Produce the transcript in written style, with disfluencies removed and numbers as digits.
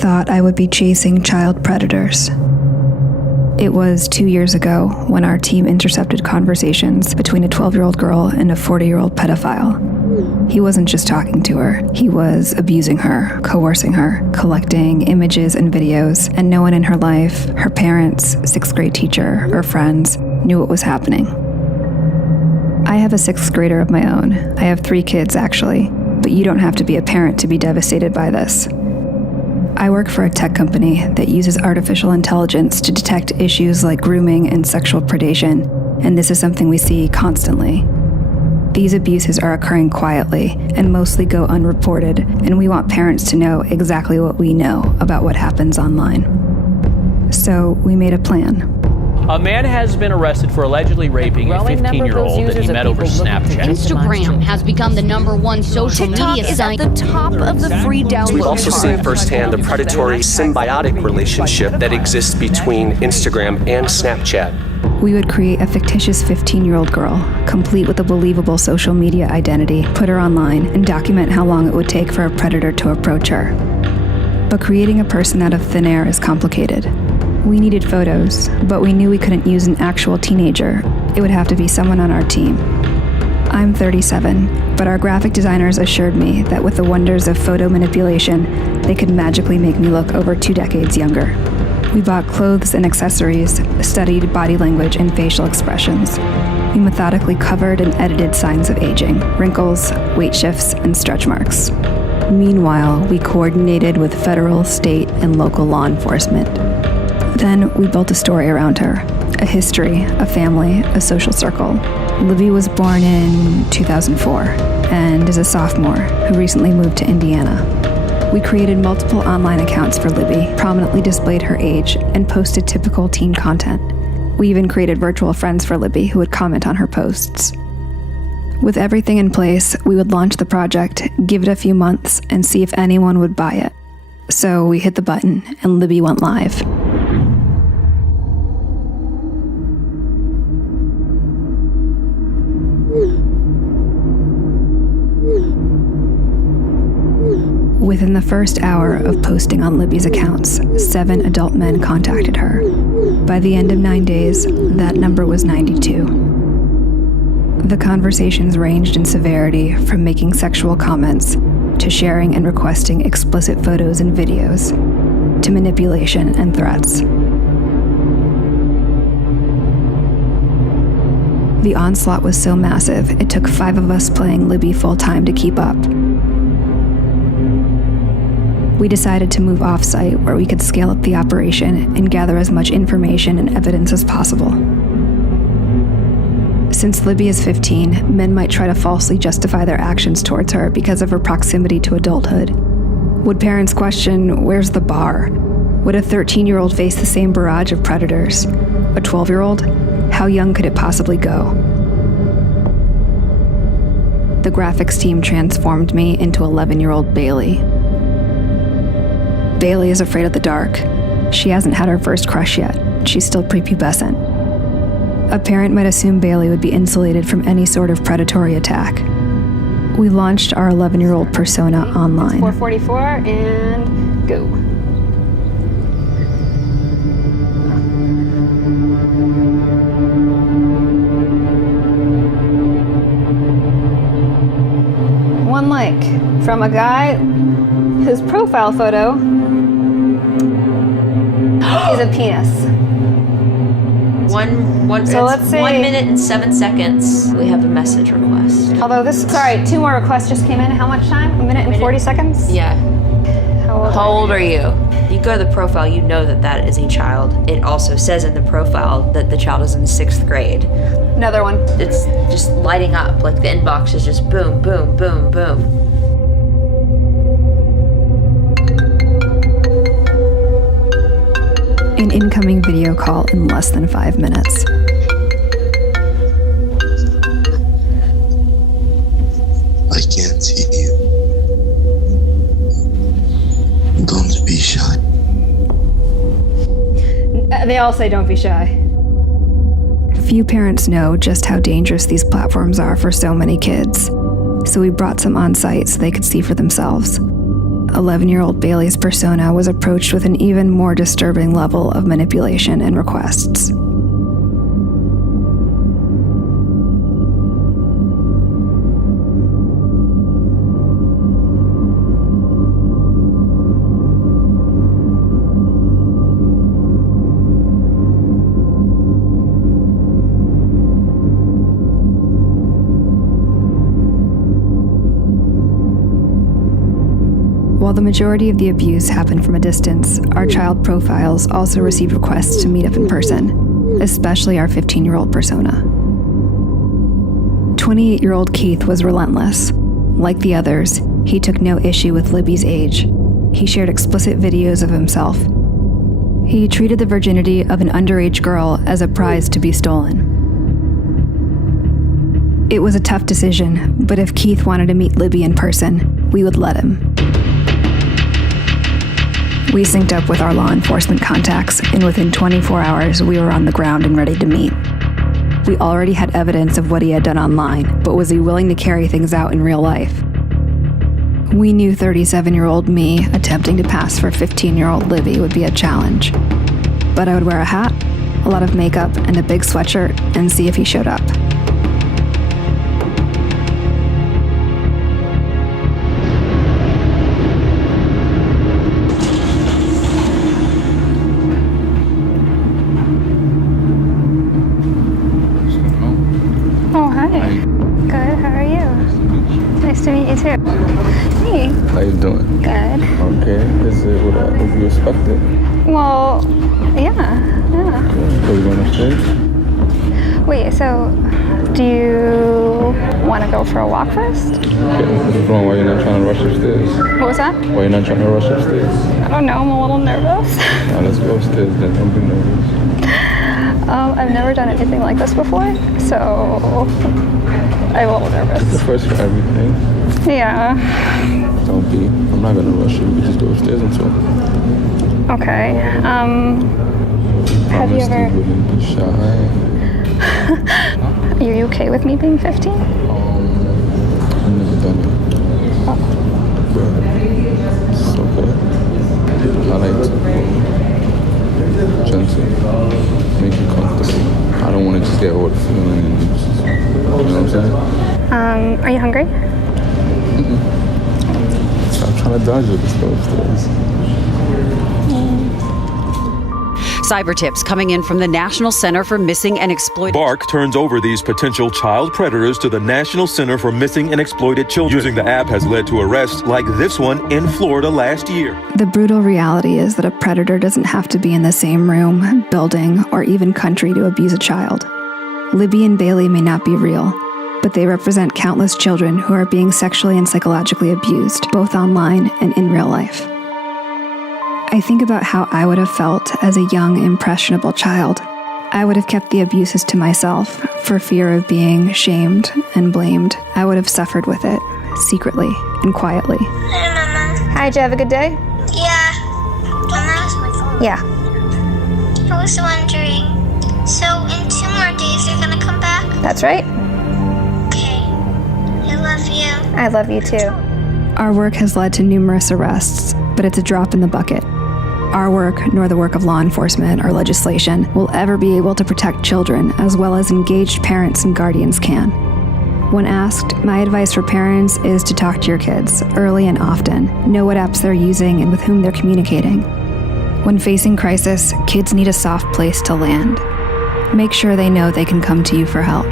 thought I would be chasing child predators. It was 2 years ago when our team intercepted conversations between a 12-year-old girl and a 40-year-old pedophile. He wasn't just talking to her, he was abusing her, coercing her, collecting images and videos, and no one in her life, her parents, sixth grade teacher, or friends, knew what was happening. I have a sixth grader of my own. I have 3 kids, actually, but you don't have to be a parent to be devastated by this. I work for a tech company that uses artificial intelligence to detect issues like grooming and sexual predation, and this is something we see constantly. These abuses are occurring quietly and mostly go unreported, and we want parents to know exactly what we know about what happens online. So we made a plan. A man has been arrested for allegedly raping a 15-year-old that he met over Snapchat. Instagram has become the #1 social media site. TikTok is at the top of the free download. We've also seen firsthand the predatory symbiotic relationship that exists between Instagram and Snapchat. We would create a fictitious 15-year-old girl, complete with a believable social media identity, put her online, and document how long it would take for a predator to approach her. But creating a person out of thin air is complicated. We needed photos, but we knew we couldn't use an actual teenager. It would have to be someone on our team. I'm 37, but our graphic designers assured me that with the wonders of photo manipulation, they could magically make me look over 2 decades younger. We bought clothes and accessories, studied body language and facial expressions. We methodically covered and edited signs of aging, wrinkles, weight shifts, and stretch marks. Meanwhile, we coordinated with federal, state, and local law enforcement. Then we built a story around her, a history, a family, a social circle. Libby was born in 2004 and is a sophomore who recently moved to Indiana. We created multiple online accounts for Libby, prominently displayed her age, and posted typical teen content. We even created virtual friends for Libby who would comment on her posts. With everything in place, we would launch the project, give it a few months, and see if anyone would buy it. So we hit the button, and Libby went live. Within the first hour of posting on Libby's accounts, 7 adult men contacted her. By the end of 9 days, that number was 92. The conversations ranged in severity from making sexual comments to sharing and requesting explicit photos and videos to manipulation and threats. The onslaught was so massive, it took 5 of us playing Libby full-time to keep up. We decided to move off-site where we could scale up the operation and gather as much information and evidence as possible. Since Libby is 15, men might try to falsely justify their actions towards her because of her proximity to adulthood. Would parents question, where's the bar? Would a 13-year-old face the same barrage of predators? A 12-year-old? How young could it possibly go? The graphics team transformed me into 11-year-old Bailey. Bailey is afraid of the dark. She hasn't had her first crush yet. She's still prepubescent. A parent might assume Bailey would be insulated from any sort of predatory attack. We launched our 11-year-old persona online. 444 and go. One like from a guy whose profile photo is a penis. So let's say 1 minute and 7 seconds. We have a message request. Although sorry, 2 more requests just came in. How much time? 1 minute and 40 seconds? Yeah. How old are you? You go to the profile, you know that is a child. It also says in the profile that the child is in 6th grade. Another one. It's just lighting up, like the inbox is just boom, boom, boom, boom. An incoming video call in less than 5 minutes. I can't see you. Don't be shy. They all say don't be shy. Few parents know just how dangerous these platforms are for so many kids, so we brought some on site so they could see for themselves. 11-year-old Bailey's persona was approached with an even more disturbing level of manipulation and requests. While the majority of the abuse happened from a distance, our child profiles also received requests to meet up in person, especially our 15-year-old persona. 28-year-old Keith was relentless. Like the others, he took no issue with Libby's age. He shared explicit videos of himself. He treated the virginity of an underage girl as a prize to be stolen. It was a tough decision, but if Keith wanted to meet Libby in person, we would let him. We synced up with our law enforcement contacts, and within 24 hours, we were on the ground and ready to meet. We already had evidence of what he had done online, but was he willing to carry things out in real life? We knew 37-year-old me attempting to pass for 15-year-old Libby would be a challenge. But I would wear a hat, a lot of makeup, and a big sweatshirt, and see if he showed up. Nice to meet you too. Hey. How you doing? Good. Okay. Is it what you expected? Well, yeah. So you going upstairs? Wait, so do you want to go for a walk first? Okay. What's wrong? Why you're not trying to rush upstairs? What was that? Why you're not trying to rush upstairs? I don't know. I'm a little nervous. Now let's go upstairs then. Don't be nervous. I've never done anything like this before, so I'm a little nervous. It's the first for everything. Yeah. Don't be. I'm not gonna rush you. We just go upstairs and talk. Okay. Have you ever? You wouldn't be shy. Are you okay with me being 15? I've never done it. Oh. But it's okay. I like to gentle, make you comfortable. I don't want to just get what feeling and just, you know what I'm saying? Are you hungry? I'm trying to dodge it. Let's go upstairs. Cyber tips coming in from the National Center for Missing and Exploited. Bark turns over these potential child predators to the National Center for Missing and Exploited Children. Using the app has led to arrests like this one in Florida last year. The brutal reality is that a predator doesn't have to be in the same room, building, or even country to abuse a child. Libby and Bailey may not be real, but they represent countless children who are being sexually and psychologically abused, both online and in real life. I think about how I would have felt as a young, impressionable child. I would have kept the abuses to myself for fear of being shamed and blamed. I would have suffered with it, secretly and quietly. Hi, Mama. Hi, did you have a good day? Yeah. Mama? Yeah. I was wondering, so in 2 more days you're gonna come back? That's right. Okay. I love you. I love you too. Our work has led to numerous arrests, but it's a drop in the bucket. Our work, nor the work of law enforcement or legislation, will ever be able to protect children as well as engaged parents and guardians can. When asked, my advice for parents is to talk to your kids early and often, know what apps they're using and with whom they're communicating. When facing crisis, kids need a soft place to land. Make sure they know they can come to you for help.